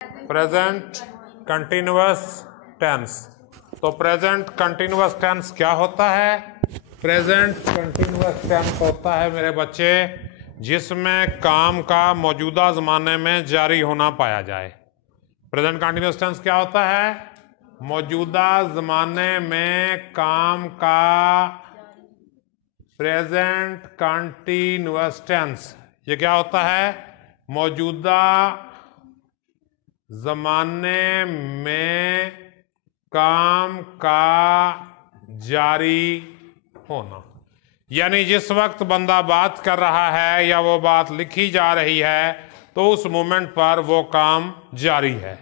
Present continuous tense. तो present continuous tense क्या होता है? प्रेजेंट कंटिन्यूअस टेंस होता है मेरे बच्चे जिसमें काम का मौजूदा ज़माने में जारी होना पाया जाए। प्रेजेंट कंटिन्यूअस टेंस क्या होता है? मौजूदा ज़माने में काम का प्रेजेंट कंटिन्यूअस टेंस। ये क्या होता है? मौजूदा ज़माने में काम का जारी होना, यानी जिस वक्त बंदा बात कर रहा है या वो बात लिखी जा रही है तो उस मोमेंट पर वो काम जारी है,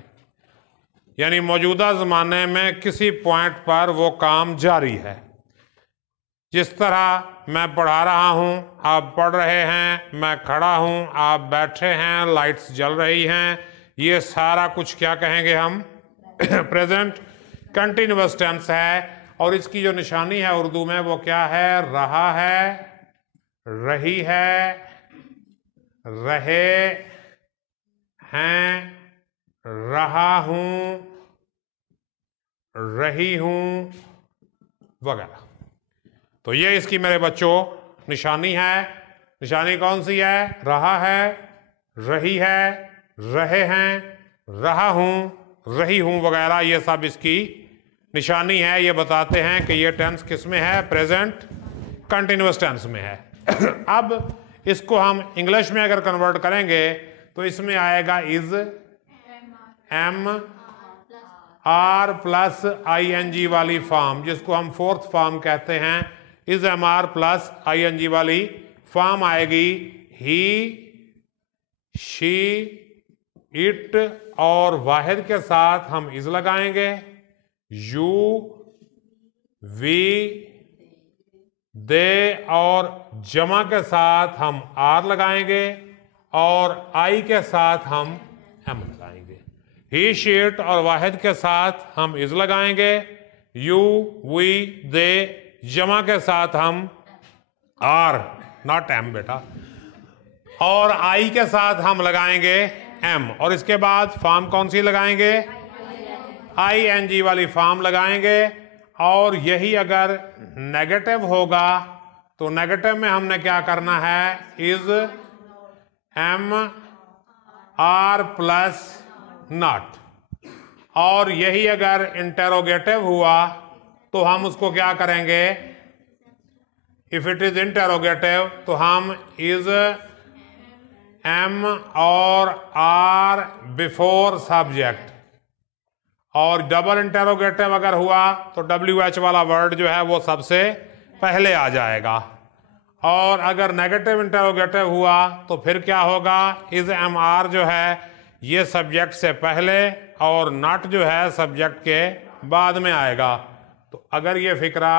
यानी मौजूदा ज़माने में किसी पॉइंट पर वो काम जारी है। जिस तरह मैं पढ़ा रहा हूँ, आप पढ़ रहे हैं, मैं खड़ा हूँ, आप बैठे हैं, लाइट्स जल रही हैं, ये सारा कुछ क्या कहेंगे हम? प्रेजेंट कंटिन्यूअस टेंस है। और इसकी जो निशानी है उर्दू में वो क्या है? रहा है, रही है, रहे हैं, रहा हूं, रही हूं वगैरह। तो ये इसकी मेरे बच्चों निशानी है। निशानी कौन सी है? रहा है, रही है, रहे हैं, रहा हूं, रही हूं वगैरह, ये सब इसकी निशानी है। ये बताते हैं कि ये टेंस किस में है? प्रेजेंट कंटिन्यूअस टेंस में है। अब इसको हम इंग्लिश में अगर कन्वर्ट करेंगे तो इसमें आएगा is am are plus I N G वाली फॉर्म, जिसको हम फोर्थ फॉर्म कहते हैं। Is am are plus I N G वाली फॉर्म आएगी। ही, शी, इट और वाहिद के साथ हम इज लगाएंगे। यू, वी, दे और जमा के साथ हम आर लगाएंगे और आई के साथ हम एम लगाएंगे। ही, शीट और वाहिद के साथ हम इज लगाएंगे। यू, वी, दे, जमा के साथ हम आर, नॉट एम बेटा, और आई के साथ हम लगाएंगे एम। और इसके बाद फॉर्म कौन सी लगाएंगे? आई एन जी वाली फॉर्म लगाएंगे। और यही अगर नेगेटिव होगा तो नेगेटिव में हमने क्या करना है? Is am are plus not. और यही अगर इंटेरोगेटिव हुआ तो हम उसको क्या करेंगे? इफ इट इज इंटेरोगेटिव तो हम इज एम और आर बिफोर सब्जेक्ट। और डबल इंटेरोगेटिव अगर हुआ तो डब्ल्यू एच वाला वर्ड जो है वो सबसे पहले आ जाएगा। और अगर नेगेटिव इंटेरोगेटिव हुआ तो फिर क्या होगा? इज एम आर जो है ये सब्जेक्ट से पहले और नॉट जो है सब्जेक्ट के बाद में आएगा। तो अगर ये फिक्रा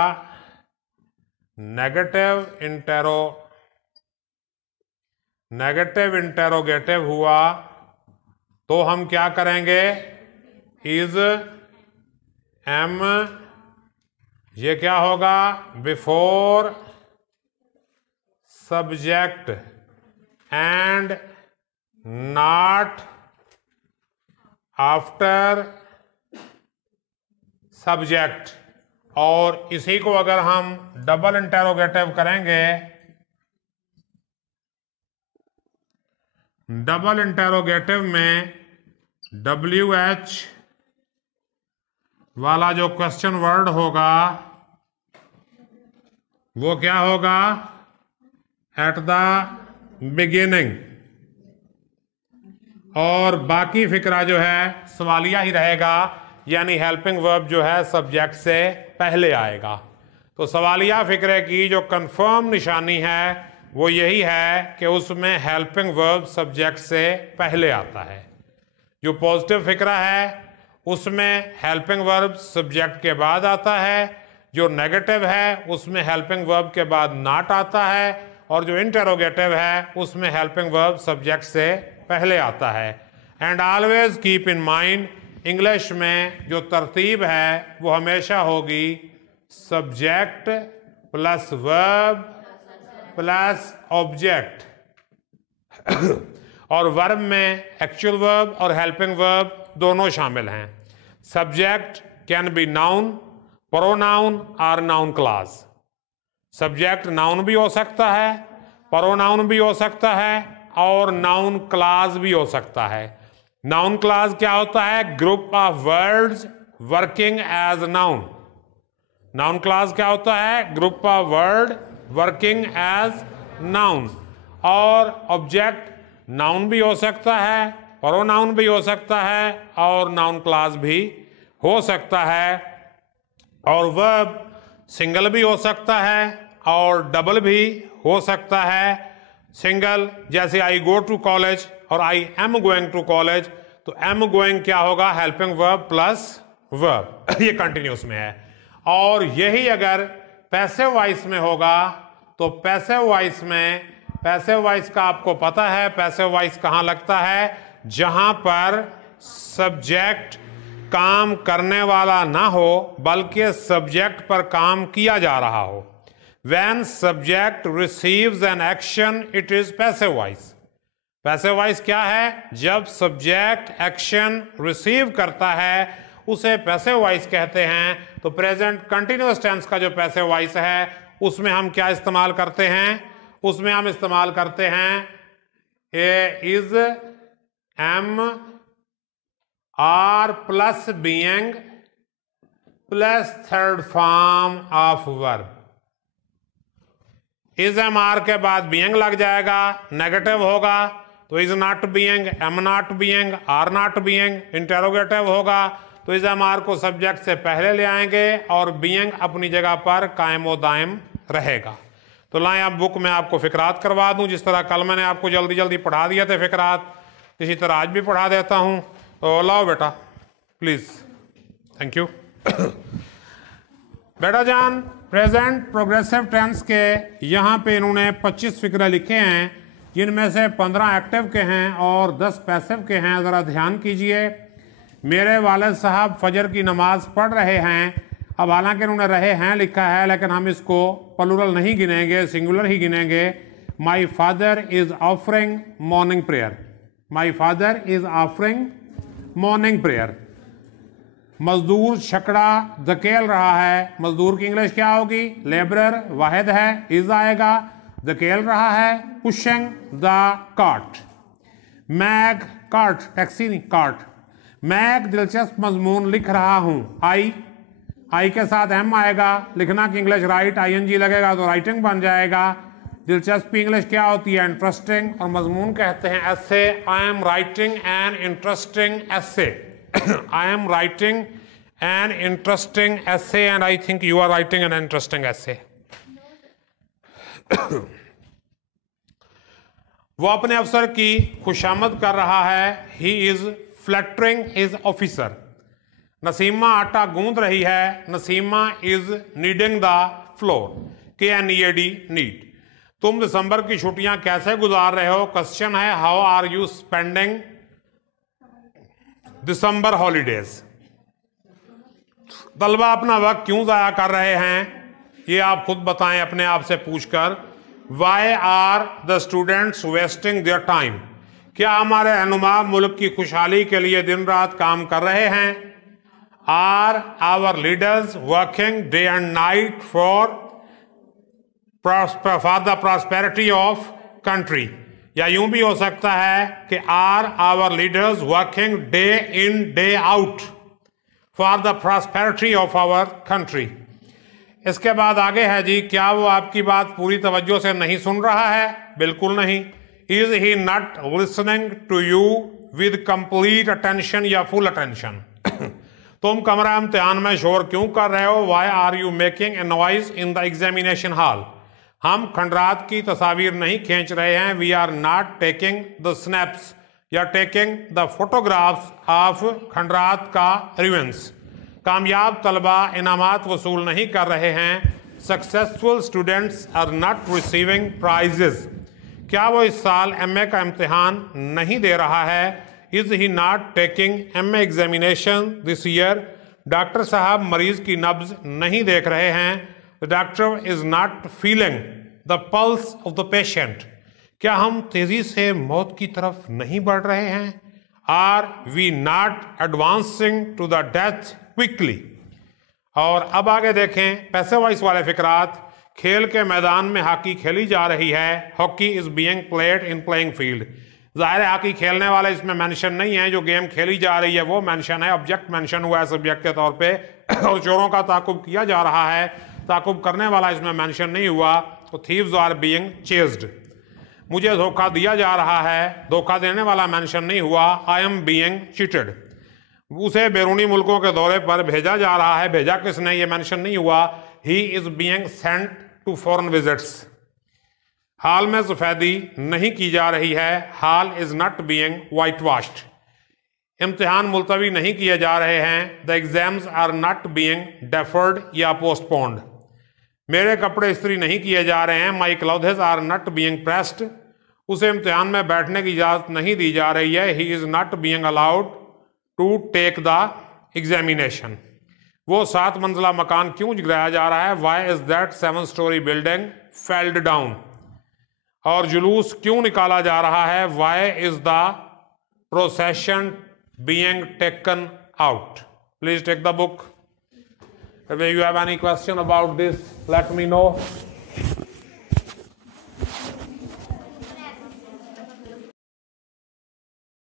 नेगेटिव इंटेरोगेटिव हुआ तो हम क्या करेंगे? इज एम, ये क्या होगा? Before subject and not after subject. और इसी को अगर हम डबल इंटेरोगेटिव करेंगे, डबल इंटेरोगेटिव में डब्ल्यू एच वाला जो क्वेश्चन वर्ड होगा वो क्या होगा? At the beginning. और बाकी फिक्रा जो है सवालिया ही रहेगा, यानी हेल्पिंग वर्ब जो है सब्जेक्ट से पहले आएगा। तो सवालिया फिक्रे की जो कंफर्म निशानी है वो यही है कि उसमें हेल्पिंग वर्ब सब्जेक्ट से पहले आता है। जो पॉजिटिव फिक्रा है उसमें हेल्पिंग वर्ब सब्जेक्ट के बाद आता है। जो नेगेटिव है उसमें हेल्पिंग वर्ब के बाद नॉट आता है। और जो इंटेरोगेटिव है उसमें हेल्पिंग वर्ब सब्जेक्ट से पहले आता है। And always keep in mind, English में जो तरतीब है वो हमेशा होगी subject plus verb plus object. और वर्ब में एक्चुअल वर्ब और हेल्पिंग वर्ब दोनों शामिल हैं। Subject can be noun, pronoun और नाउन क्लास। सब्जेक्ट नाउन भी हो सकता है, प्रोनाउन भी हो सकता है और नाउन क्लास भी हो सकता है। नाउन क्लास क्या होता है? Group of words working as noun. Noun class क्या होता है? Group of word working as noun. और ऑब्जेक्ट नाउन भी हो सकता है, प्रोनाउन भी हो सकता है और नाउन क्लास भी हो सकता है। और वर्ब सिंगल भी हो सकता है और डबल भी हो सकता है। सिंगल जैसे आई गो टू कॉलेज और I am going to college, तो एम गोइंग क्या होगा? हेल्पिंग वर्ब प्लस वर्ब, ये कंटिन्यूस में है। और यही अगर पैसिव वॉइस में होगा तो पैसिव वॉइस में, पैसिव वॉइस का आपको पता है पैसिव वॉइस कहां लगता है? जहां पर सब्जेक्ट काम करने वाला ना हो बल्कि सब्जेक्ट पर काम किया जा रहा हो। When subject receives an action, it is passive voice. Passive voice क्या है? जब सब्जेक्ट एक्शन रिसीव करता है उसे पैसिव वॉइस कहते हैं। तो प्रेजेंट कंटिन्यूअस टेंस का जो पैसिव वॉइस है उसमें हम क्या इस्तेमाल करते हैं? उसमें हम इस्तेमाल करते हैं a, is, am, are plus being plus third form of verb. Is am are के बाद बीइंग लग जाएगा, नेगेटिव होगा तो is not being, am not being, are not being. Interrogative होगा तो इज एम आर को सब्जेक्ट से पहले ले आएंगे और बीइंग अपनी जगह पर कायम व दायम रहेगा। तो लाएं अब बुक में आपको फिकरात करवा दूं। जिस तरह कल मैंने आपको जल्दी जल्दी पढ़ा दिए थे फिकरात, इसी तरह आज भी पढ़ा देता हूं। तो लाओ बेटा प्लीज, थैंक यू। बेटा जान, प्रेजेंट प्रोग्रेसिव टेंस के यहाँ पे इन्होंने 25 फिक्रे लिखे हैं, जिनमें से 15 एक्टिव के हैं और 10 पैसिव के हैं। ज़रा ध्यान कीजिए। मेरे वालिद साहब फजर की नमाज पढ़ रहे हैं। अब हालांकि इन्होंने रहे हैं लिखा है, लेकिन हम इसको प्लूरल नहीं गिनेंगे, सिंगुलर ही गिनेंगे। My father is offering morning prayer. My father is offering morning prayer. मजदूर छकड़ा धकेल रहा है। मजदूर की इंग्लिश क्या होगी? लेबरर। वाहिद है, इज आएगा। धकेल रहा है, पुशिंग द कार्ट। मैग, कार्ट टैक्सी नहीं, कार्ट। मैग दिलचस्प मजमून लिख रहा हूं। आई के साथ एम आएगा। लिखना की इंग्लिश राइट, आईएनजी लगेगा तो राइटिंग बन जाएगा। दिलचस्पी इंग्लिश क्या होती है? इंटरेस्टिंग। और मजमून कहते हैं essay. I am writing an interesting essay. I am writing an interesting essay and I think you are writing an interesting essay. वो अपने अफसर की खुशामद कर रहा है। He is flattering his officer. Naseema आटा गूंद रही है। Naseema is kneading the flour. K-N-E-A-D, knead. तुम दिसंबर की छुट्टियां कैसे गुजार रहे हो? क्वेश्चन है how are you spending December holidays. तलबा अपना वक्त क्यों जाया कर रहे हैं? ये आप खुद बताएं अपने आप से पूछकर। Why are the students wasting their time. क्या हमारे रहनुमा मुल्क की खुशहाली के लिए दिन रात काम कर रहे हैं? Are our leaders working day and night for the prosperity of country. या यूं भी हो सकता है कि are our leaders working day in day out for the prosperity of our country. इसके बाद आगे है जी, क्या वो आपकी बात पूरी तवज्जो से नहीं सुन रहा है? बिल्कुल नहीं। Is he not listening to you with complete attention या फुल अटेंशन। तुम कमरा इम्तिहान में शोर क्यों कर रहे हो? Why are you making a noise in the examination hall. हम खंडरात की तस्वीर नहीं खींच रहे हैं। We are not taking the snaps या टेकिंग द फोटोग्राफ्स ऑफ खंडरात का रिवेंस। कामयाब तलबा इनामात वसूल नहीं कर रहे हैं। Successful students are not receiving prizes. क्या वो इस साल एमए का इम्तिहान नहीं दे रहा है? Is he not taking MA examination this year. Doctor साहब मरीज की नब्ज नहीं देख रहे हैं। The doctor is not feeling the pulse of the patient. क्या हम तेजी से मौत की तरफ नहीं बढ़ रहे हैं? Are we not advancing to the death quickly? और अब आगे देखें पैसे वाइज वाले फिकरात। खेल के मैदान में हॉकी खेली जा रही है। Hockey is being played in playing field. जाहिर है हॉकी खेलने वाले इसमें मेंशन नहीं है, जो गेम खेली जा रही है वो मेंशन है, ऑब्जेक्ट मेंशन हुआ है सब्जेक्ट के तौर पे। और चोरों का ताकुब किया जा रहा है, ताकुब करने वाला इसमें मेंशन नहीं हुआ। तो थीव्स आर बीइंग चेज्ड। मुझे धोखा दिया जा रहा है, धोखा देने वाला मेंशन नहीं हुआ। I am being cheated. उसे बैरूनी मुल्कों के दौरे पर भेजा जा रहा है, भेजा किसने ये मेंशन नहीं हुआ। He is being sent to foreign visits. हाल में सफेदी नहीं की जा रही है। Hall is not being whitewashed. इम्तिहान मुलतवी नहीं किए जा रहे हैं। The exams are not being deferred या पोस्टपोन्ड। मेरे कपड़े इस्त्री नहीं किए जा रहे हैं। My clothes are not being pressed. उसे इम्तिहान में बैठने की इजाजत नहीं दी जा रही है। He is not being allowed to take the examination. वो 7 मंजिला मकान क्यों गिराया जा रहा है? Why is that 7 storey building felled down. और जुलूस क्यों निकाला जा रहा है? Why is the procession being taken out? Please take the book. If you have any question about this, let me know.